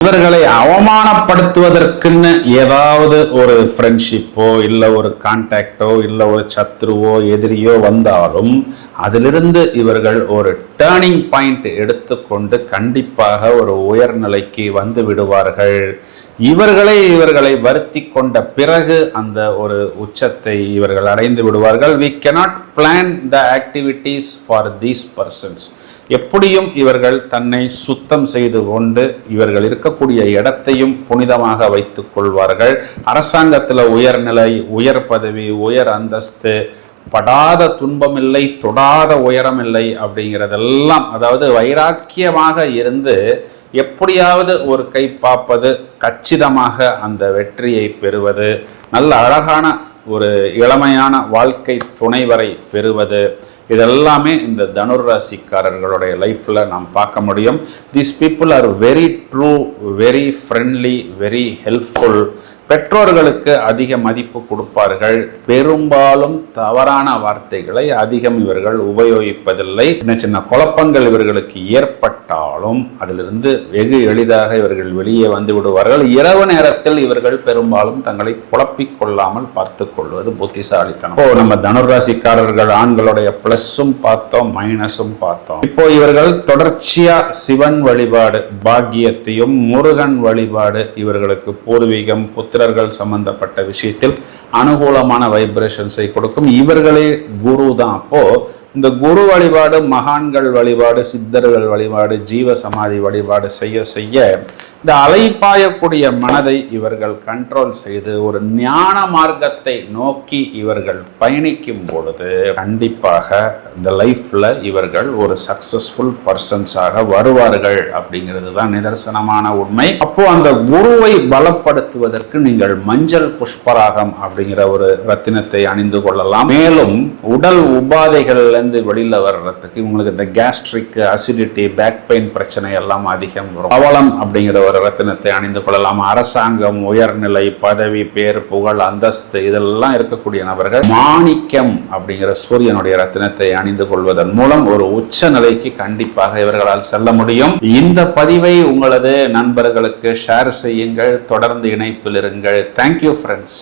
இவர்களை அவமானப்படுத்துவதற்குன்னு ஏதாவது ஒரு ஃப்ரெண்ட்ஷிப்போ இல்லை ஒரு கான்டாக்டோ இல்லை ஒரு சத்ருவோ எதிரியோ வந்தாலும் அதிலிருந்து இவர்கள் ஒரு டேர்னிங் பாயிண்ட் எடுத்துக்கொண்டு கண்டிப்பாக ஒரு உயர்நிலைக்கு வந்து விடுவார்கள். இவர்களை வருத்தி கொண்ட பிறகு அந்த ஒரு உச்சத்தை இவர்கள் அடைந்து விடுவார்கள். We cannot plan the activities for these persons. எப்படியும் இவர்கள் தன்னை சுத்தம் செய்து கொண்டு இவர்கள் இருக்கக்கூடிய இடத்தையும் புனிதமாக வைத்துக் கொள்வார்கள். அரசாங்கத்தில் உயர்நிலை, உயர் பதவி, உயர் அந்தஸ்து, படாத துன்பமில்லை, தொடாத உயரமில்லை அப்படிங்கிறதெல்லாம், அதாவது வைராக்கியமாக இருந்து எப்படியாவது ஒரு கை பார்ப்பது, கச்சிதமாக அந்த வெற்றியை பெறுவது, நல்ல அழகான ஒரு இளமையான வாழ்க்கை துணைவரை பெறுவது, இதெல்லாமே இந்த தனுர் ராசிக்காரர்களுடைய லைஃப்ல நாம் பார்க்க முடியும். These people are very true, very friendly, very helpful. பெற்றோர்களுக்கு அதிக மதிப்பு கொடுப்பார்கள். பெரும்பாலும் தவறான வார்த்தைகளை அதிகம் இவர்கள் உபயோகிப்பதில்லை. சின்ன சின்ன குழப்பங்கள் இவர்களுக்கு ஏற்பட்டாலும் அதிலிருந்து வெகு எளிதாக இவர்கள் வெளியே வந்து விடுவார்கள். இரவு நேரத்தில் இவர்கள் பெரும்பாலும் தங்களை குழப்பிக் கொள்ளாமல் பார்த்துக் கொள்வது புத்திசாலித்தனம். இப்போ நம்ம தனுர் ராசிக்காரர்கள் ஆண்களுடைய பிளஸும் பார்த்தோம், மைனஸும் பார்த்தோம். இப்போ இவர்கள் தொடர்ச்சியா சிவன் வழிபாடு, பாக்கியத்தையும் முருகன் வழிபாடு இவர்களுக்கு பூர்வீகம், புத்திரர்கள் சம்பந்தப்பட்ட விஷயத்தில் அனுகூலமான வைப்ரேஷன்ஸை கொடுக்கும். இவர்களே குரு தான். அப்போ இந்த குரு வழிபாடு, மகான்கள் வழிபாடு, சித்தர்கள் வழிபாடு, ஜீவ சமாதி வழிபாடு செய்ய செய்ய இந்த அலைப்பாயக்கூடிய மனதை இவர்கள் கண்ட்ரோல் செய்து ஒரு ஞான மார்க்கத்தை நோக்கி இவர்கள் பயணிக்கும் பொழுது கண்டிப்பாக இந்த லைஃப்ல இவர்கள் ஒரு சக்சஸ்ஃபுல் பர்சன்ஸாக வருவார்கள் அப்படிங்கிறது தான் நிதர்சனமான உண்மை. அப்போ அந்த குருவை பலப்படுத்துவதற்கு நீங்கள் மஞ்சள் புஷ்பராகம் அப்படிங்கிற ஒரு ரத்தினத்தை அணிந்து கொள்ளலாம். மேலும் உடல் உபாதைகள்ல இருந்து வெளியில வர்றதுக்கு உங்களுக்கு இந்த கேஸ்ட்ரிக், அசிடிட்டி, பேக் பெயின் பிரச்சனை எல்லாம் அதிகம் வரும். பவளம் அப்படிங்கிற ஒரு ரத்தினத்தை அணிந்து கொள்ளலாம். அரசாங்கம், உயர்நிலை, பதவி, பேர், புகழ், அந்தஸ்து இதெல்லாம் இருக்கக்கூடிய நபர்கள் மாணிக்கம் அப்படிங்கிற சூரியனுடைய ரத்தினத்தை அணிந்து கொள்வதன் மூலம் ஒரு உச்ச நிலைக்கு கண்டிப்பாக இவர்களால் செல்ல முடியும். இந்த பதிவை உங்களது நண்பர்களுக்கு ஷேர் செய்யுங்கள். தொடர்ந்து இணைப்பில் இருங்கள். Thank you friends.